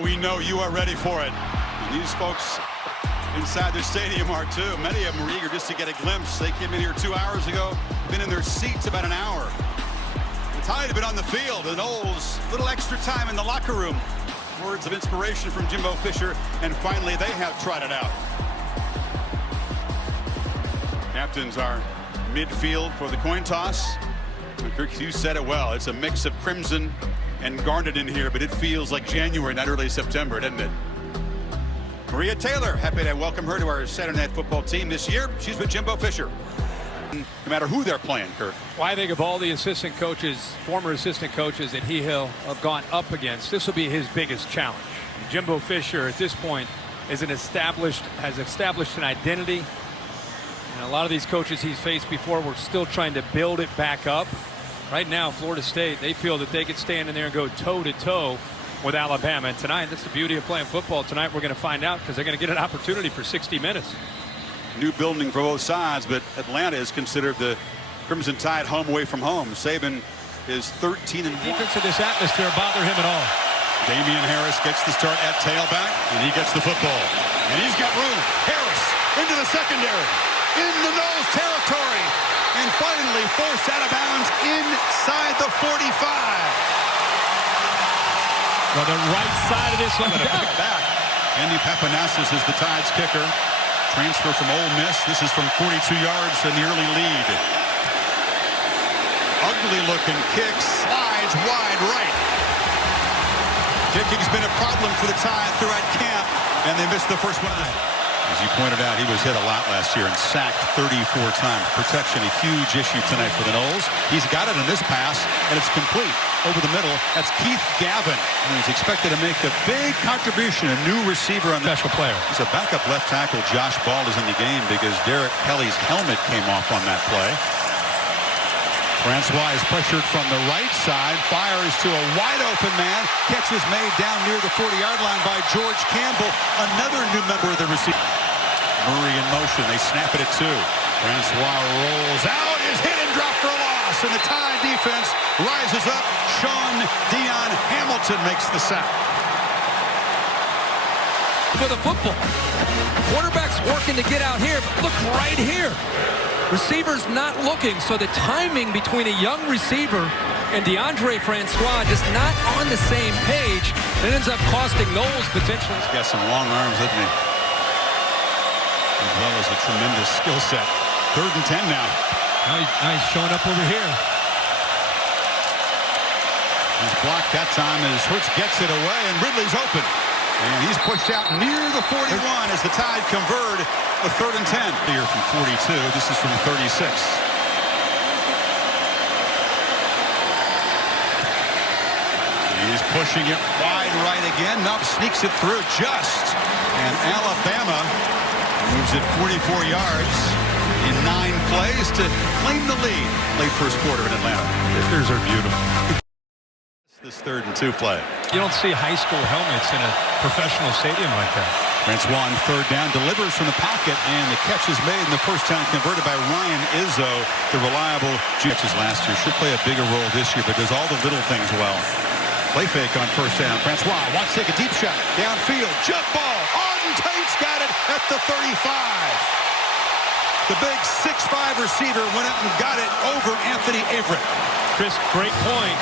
Well, we know you are ready for it. And these folks inside the stadium are too. Many of them are eager just to get a glimpse. They came in here 2 hours ago, been in their seats about an hour. The Tide have been on the field. The Noles, a little extra time in the locker room. Words of inspiration from Jimbo Fisher, and finally they have tried it out. Captains are midfield for the coin toss. And Kirk, you said it well. It's a mix of crimson and garnet in here, but it feels like January, not early September, doesn't it? Maria Taylor, happy to welcome her to our Saturday Night Football team this year. She's with Jimbo Fisher. No matter who they're playing, Kirk. Well, I think of all the assistant coaches, former assistant coaches that he'll have gone up against, this will be his biggest challenge. Jimbo Fisher at this point has established an identity. And a lot of these coaches he's faced before were still trying to build it back up. Right now, Florida State, they feel that they could stand in there and go toe-to-toe with Alabama. And tonight, that's the beauty of playing football. Tonight, we're going to find out because they're going to get an opportunity for 60 minutes. New building for both sides, but Atlanta is considered the Crimson Tide home away from home. Saban is 13-1. Defense of this atmosphere bother him at all. Damian Harris gets the start at tailback, and he gets the football. And he's got room. Harris into the secondary, in the nose territory, and finally forced out of bounds inside the 45. Well, the right side of this one. Back. Andy Papanassis is the Tide's kicker. Transfer from Ole Miss. This is from 42 yards in the early lead. Ugly looking kick, slides wide right. Kicking's been a problem for the Tide throughout camp, and they missed the first one. As you pointed out, he was hit a lot last year and sacked 34 times. Protection, a huge issue tonight for the Noles. He's got it in this pass, and it's complete over the middle. That's Keith Gavin, who's expected to make a big contribution, a new receiver on the special player. He's a backup left tackle. Josh Ball is in the game because Derek Kelly's helmet came off on that play. Francois is pressured from the right side, fires to a wide-open man. Catch is made down near the 40-yard line by George Campbell, another new member of the receiver. Murray in motion. They snap it at 2. Francois rolls out, is hit and dropped for a loss, and the Tide defense rises up. Sean Dion Hamilton makes the sack. For the football. Quarterback's working to get out here, but look right here. Receiver's not looking, so the timing between a young receiver and DeAndre Francois just not on the same page. It ends up costing Noles potential. He's got some long arms, doesn't he? As well as a tremendous skill set. 3rd and 10 now. Now he's showing up over here. He's blocked that time as Hurts gets it away, and Ridley's open. And he's pushed out near the 41 as the Tide convert a 3rd and 10. Here from 42. This is from 36. He's pushing it wide right again. Nubb sneaks it through just. And Alabama moves it 44 yards in 9 plays to claim the lead. Late first quarter in Atlanta. Kickers are beautiful. This 3rd and 2 play. You don't see high school helmets in a professional stadium like that. Francois on 3rd down, delivers from the pocket, and the catch is made in the first time converted by Ryan Izzo, the reliable catches last year. Should play a bigger role this year, but does all the little things well. Play fake on 1st down. Francois wants to take a deep shot. Downfield, jump ball. Auden Tate's got it at the 35. The big 6'5" receiver went up and got it over Anthony Averett. Chris, great point.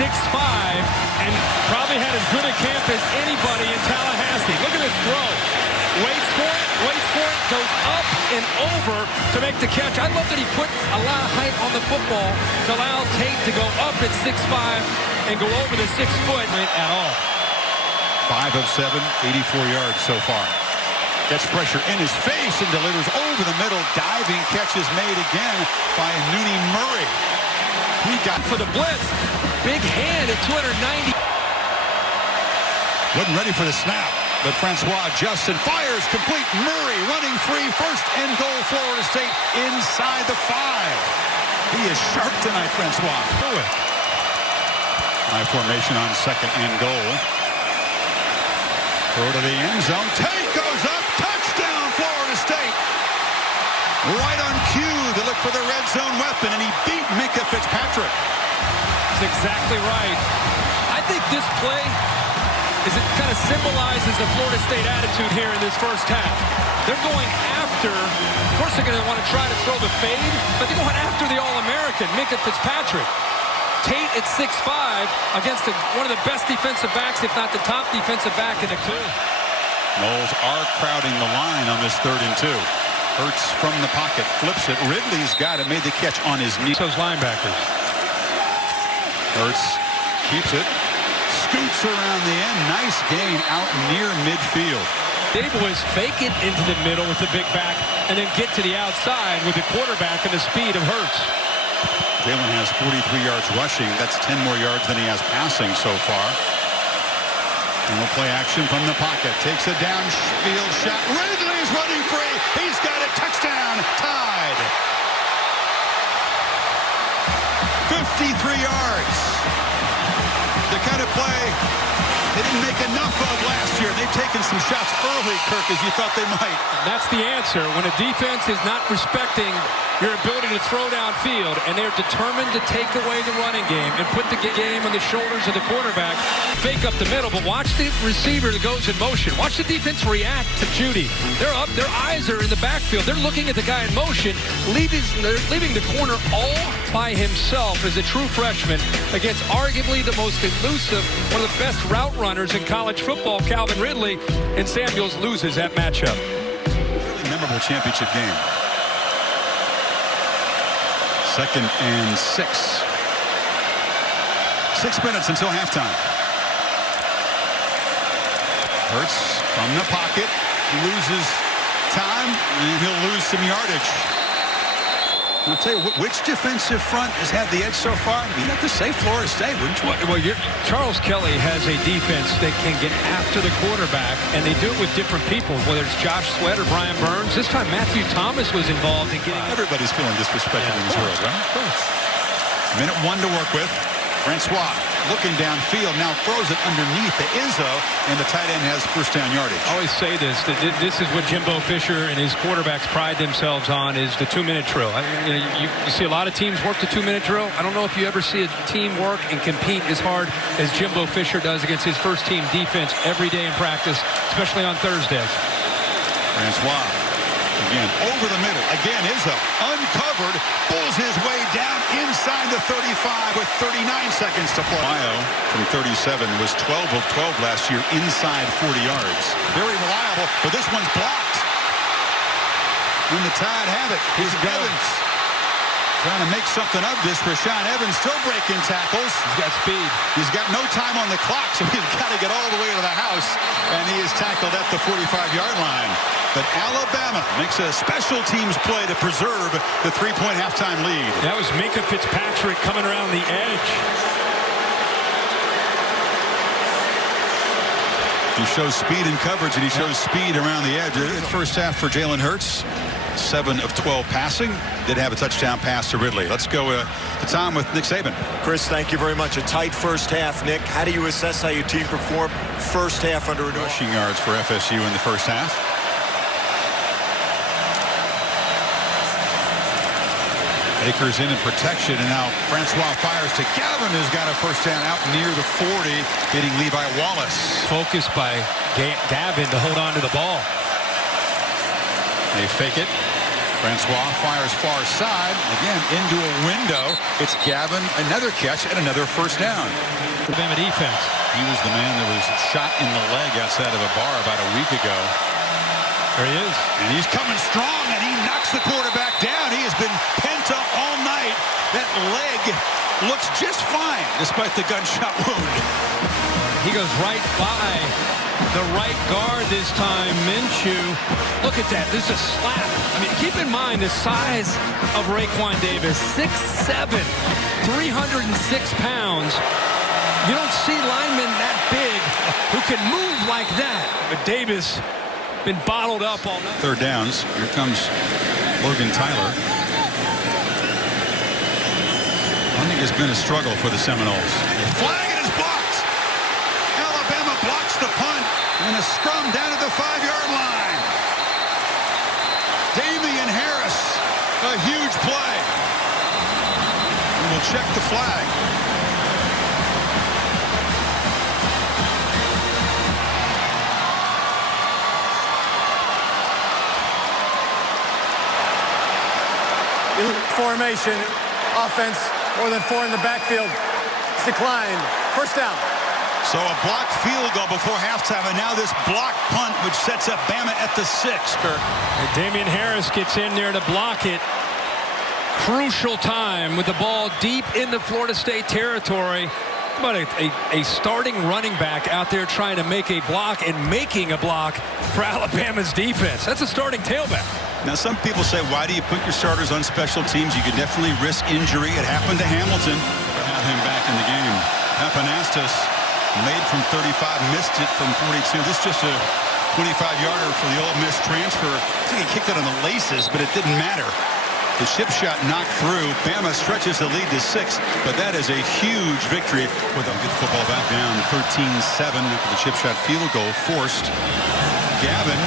6'5", and probably had as good a camp as anybody in Tallahassee. Look at this throw. Waits for it, goes up and over to make the catch. I love that he put a lot of height on the football to allow Tate to go up at 6'5" and go over the 6 foot at all. 5 of 7, 84 yards so far. Gets pressure in his face and delivers over the middle. Diving catch is made again by Nooney Murray. He got for the blitz. Big hand at 290. Wasn't ready for the snap, but Francois adjusts and fires complete. Murray running free. 1st and goal, Florida State inside the 5. He is sharp tonight, Francois. High formation on 2nd and goal. Throw to the end zone. Tate goes up. Touchdown, Florida State. Right on cue to look for the red zone weapon, and he beat Minkah Fitzpatrick. That's exactly right. I think this play is it kind of symbolizes the Florida State attitude here in this first half. They're going after, of course they're going to want to try to throw the fade, but they're going after the All-American, Minkah Fitzpatrick. Tate at 6'5" against one of the best defensive backs, if not the top defensive back in the two. Noles are crowding the line on this 3rd and 2. Hurts from the pocket, flips it. Ridley's got it, made the catch on his knee. Those linebackers. Hurts keeps it, scoots around the end. Nice gain out near midfield. They boys fake it into the middle with the big back and then get to the outside with the quarterback and the speed of Hurts. Jalen has 43 yards rushing. That's 10 more yards than he has passing so far. And we'll play action from the pocket. Takes a downfield shot. Ridley's running free. He's got it. Touchdown. Tied. 53 yards. The kind of play they didn't make enough of last year. They've taken some shots early, Kirk, as you thought they might. That's the answer. When a defense is not respecting your ability to throw downfield, and they're determined to take away the running game and put the game on the shoulders of the quarterback, fake up the middle, but watch the receiver that goes in motion. Watch the defense react to Judy. They're up, their eyes are in the backfield. They're looking at the guy in motion, they're leaving the corner all by himself as a true freshman against arguably the most elusive, one of the best route runners in college football, Calvin Ridley, and Samuels loses that matchup. Really memorable championship game. 2nd and 6. 6 minutes until halftime. Hurts from the pocket, loses time, and he'll lose some yardage. I'll tell you, which defensive front has had the edge so far? You'd have to say Florida State, wouldn't you? Well, Charles Kelly has a defense that can get after the quarterback, and they do it with different people, whether it's Josh Sweat or Brian Burns. This time, Matthew Thomas was involved in getting... Everybody's feeling disrespected in this world, right? Of course. Minute 1 to work with. Francois looking downfield, now throws it underneath to Izzo, and the tight end has first down yardage. I always say this, that this is what Jimbo Fisher and his quarterbacks pride themselves on, is the 2-minute drill. You see a lot of teams work the 2-minute drill. I don't know if you ever see a team work and compete as hard as Jimbo Fisher does against his first team defense every day in practice, especially on Thursdays. Francois again over the middle. Again, Izzo uncovered, pulls his way down inside the 35 with 39 seconds to play. Mayo from 37 was 12 of 12 last year inside 40 yards. Very reliable, but this one's blocked. When the Tide have it, here's Evans trying to make something of this. Rashaan Evans still breaking tackles. He's got speed. He's got no time on the clock, so he's got to get all the way to the house, and he is tackled at the 45-yard line. But Alabama makes a special teams play to preserve the 3-point halftime lead. That was Minkah Fitzpatrick coming around the edge. He shows speed in coverage, and he shows speed around the edge. First half for Jalen Hurts, 7 of 12 passing. Did have a touchdown pass to Ridley. Let's go to Tom with Nick Saban. Chris, thank you very much. A tight first half. Nick, how do you assess how your team performed first half under a rushing yards for FSU in the first half? Akers in protection, and now Francois fires to Gavin, who's got a first down out near the 40, hitting Levi Wallace. Focused by Gavin to hold on to the ball. They fake it. Francois fires far side, again into a window. It's Gavin, another catch, and another first down. Alabama defense. He was the man that was shot in the leg outside of a bar about a week ago. There he is. And he's coming strong, and he knocks the quarterback down. He has been pent up all night. That leg looks just fine, despite the gunshot wound. He goes right by the right guard this time, Minshew. Look at that. This is a slap. I mean, keep in mind the size of Raekwon Davis. 6'7", 306 pounds. You don't see linemen that big who can move like that. But Davis been bottled up all night. Third downs. Here comes Logan Tyler. I think it's been a struggle for the Seminoles. Flag, it is blocked. Alabama blocks the punt and a scrum down at the 5-yard line. Damian Harris, a huge play. And we'll check the flag. formation. Offense, more than 4 in the backfield. It's declined. First down. So a blocked field goal before halftime, and now this block punt, which sets up Bama at the 6. And Damien Harris gets in there to block it. Crucial time with the ball deep in the Florida State territory. About a starting running back out there trying to make a block and making a block for Alabama's defense. That's a starting tailback. Now, some people say, why do you put your starters on special teams? You could definitely risk injury. It happened to Hamilton. Have him back in the game. Pappanastos made from 35, missed it from 42. This is just a 25-yarder for the Ole Miss transfer. I think he kicked it on the laces, but it didn't matter. The chip shot knocked through. Bama stretches the lead to 6, but that is a huge victory with a good football back down 13-7 after the chip shot field goal forced. Gavin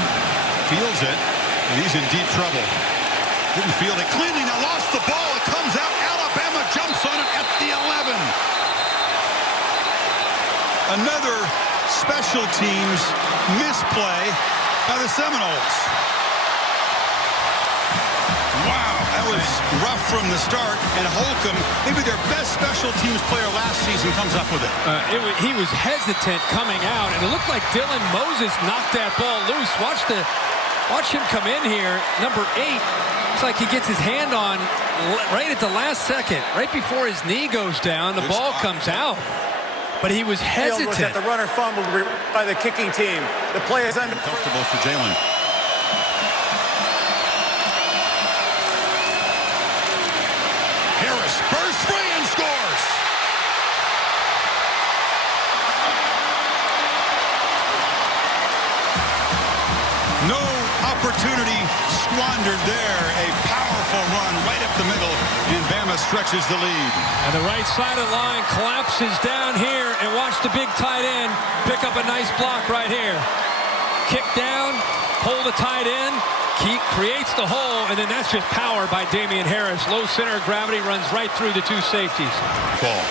fields it, and he's in deep trouble. Didn't field it cleanly. Now lost the ball. It comes out. Alabama jumps on it at the 11. Another special teams misplay by the Seminoles. Wow, that was rough from the start, and Holcomb, maybe their best special teams player last season, comes up with it. He was hesitant coming out, and it looked like Dylan Moses knocked that ball loose. Watch him come in here, number 8. It's like he gets his hand on right at the last second, right before his knee goes down. The ball comes out, but he was hesitant. Was at the runner fumbled by the kicking team. The play is uncomfortable for Jalen. Harris bursts free and scores. No opportunity squandered there. A powerful run right up the middle, and Bama stretches the lead. And the right side of the line collapses down here, and watch the big tight end pick up a nice block right here. Kick down, pull the tight end, creates the hole, and then that's just power by Damien Harris. Low center of gravity, runs right through the 2 safeties. Ball.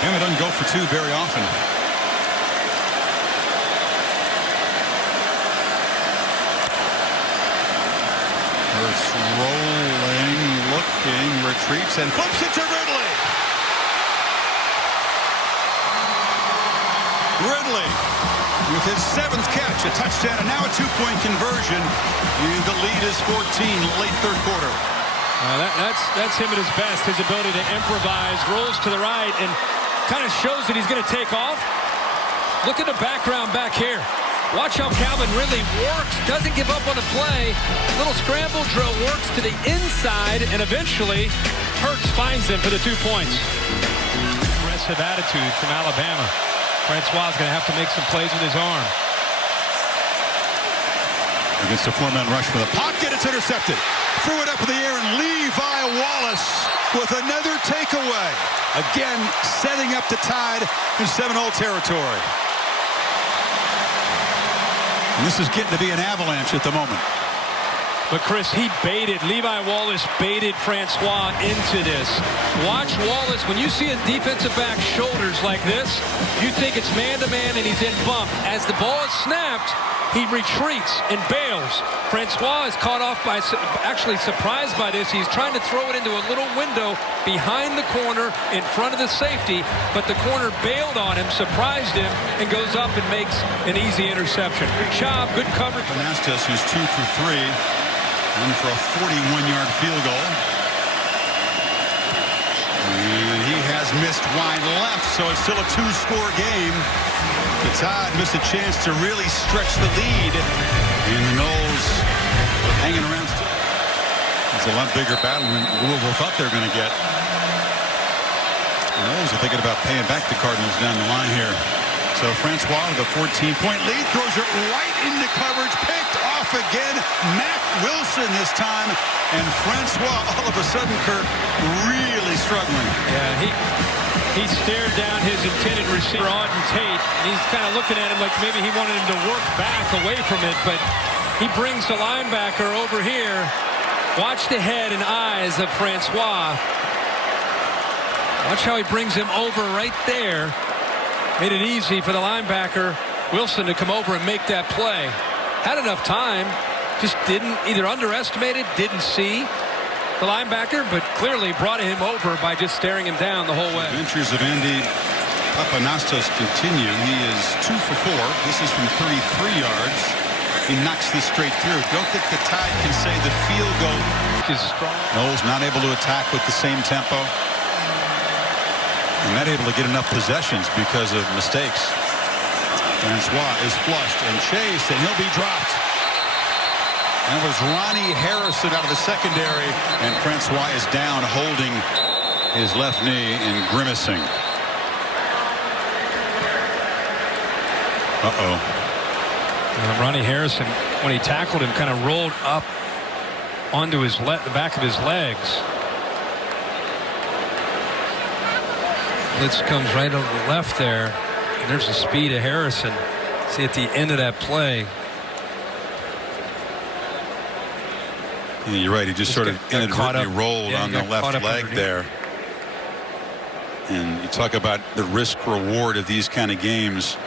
Bama doesn't go for 2 very often. Hurts rolling, looking, retreats, and flips it to Ridley. Ridley with his 7th catch, a touchdown, and now a 2-point conversion. And the lead is 14, late 3rd quarter. That's him at his best, his ability to improvise, rolls to the right, and kind of shows that he's going to take off. Look at the background back here. Watch how Calvin Ridley works, doesn't give up on the play. Little scramble drill works to the inside, and eventually Hurts finds him for the 2 points. Aggressive attitude from Alabama. Francois is going to have to make some plays with his arm. Against a 4-man rush for the pocket, it's intercepted. Threw it up in the air, and Levi Wallace with another takeaway. Again, setting up the Tide in Seminole territory. And this is getting to be an avalanche at the moment. But Chris, Levi Wallace baited Francois into this. Watch Wallace, when you see a defensive back shoulders like this, you think it's man-to-man and he's in bump. As the ball is snapped, he retreats and bails. Francois is caught off by, actually surprised by this. He's trying to throw it into a little window behind the corner in front of the safety, but the corner bailed on him, surprised him, and goes up and makes an easy interception. Good job, good coverage. Anastas is 2 for 3. In for a 41-yard field goal. And he has missed wide left, so it's still a 2-score game. The Tide missed a chance to really stretch the lead. And the Noles hanging around still. It's a lot bigger battle than Louisville thought they were going to get. The Noles are thinking about paying back the Cardinals down the line here. So Francois with a 14-point lead, throws it right into coverage, picked off again. Mac Wilson this time, and Francois all of a sudden, Kurt, really struggling. Yeah, he stared down his intended receiver, Auden Tate, and he's kind of looking at him like maybe he wanted him to work back away from it, but he brings the linebacker over here. Watch the head and eyes of Francois. Watch how he brings him over right there. Made it easy for the linebacker, Wilson, to come over and make that play. Had enough time, just didn't either underestimated, didn't see the linebacker, but clearly brought him over by just staring him down the whole way. Adventures of Andy Papanastos continue. He is 2 for 4. This is from 33 yards. He knocks this straight through. Don't think the Tide can say the field goal Is strong. Knowles not able to attack with the same tempo. And not able to get enough possessions because of mistakes. Francois is flushed and chased, and he'll be dropped. That was Ronnie Harrison out of the secondary, and Francois is down holding his left knee and grimacing. Ronnie Harrison, when he tackled him, kind of rolled up onto his the back of his legs. Blitz comes right over the left there, and there's the speed of Harrison. See at the end of that play. Yeah, you're right. He just sort of inadvertently rolled on the left leg there. And you talk about the risk reward of these kind of games.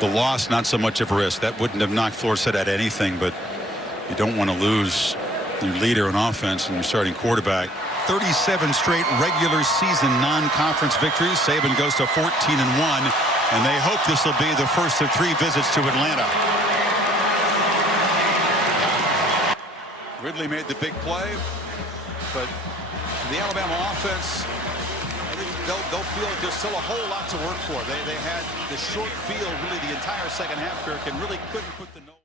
The loss, not so much of a risk. That wouldn't have knocked Florida out anything, but you don't want to lose your leader on offense and your starting quarterback. 37 straight regular season non-conference victories. Saban goes to 14-1, and they hope this will be the first of 3 visits to Atlanta. Ridley made the big play, but the Alabama offense, I think they'll feel like there's still a whole lot to work for. They had the short field really the entire second half, Kirk, and really couldn't put the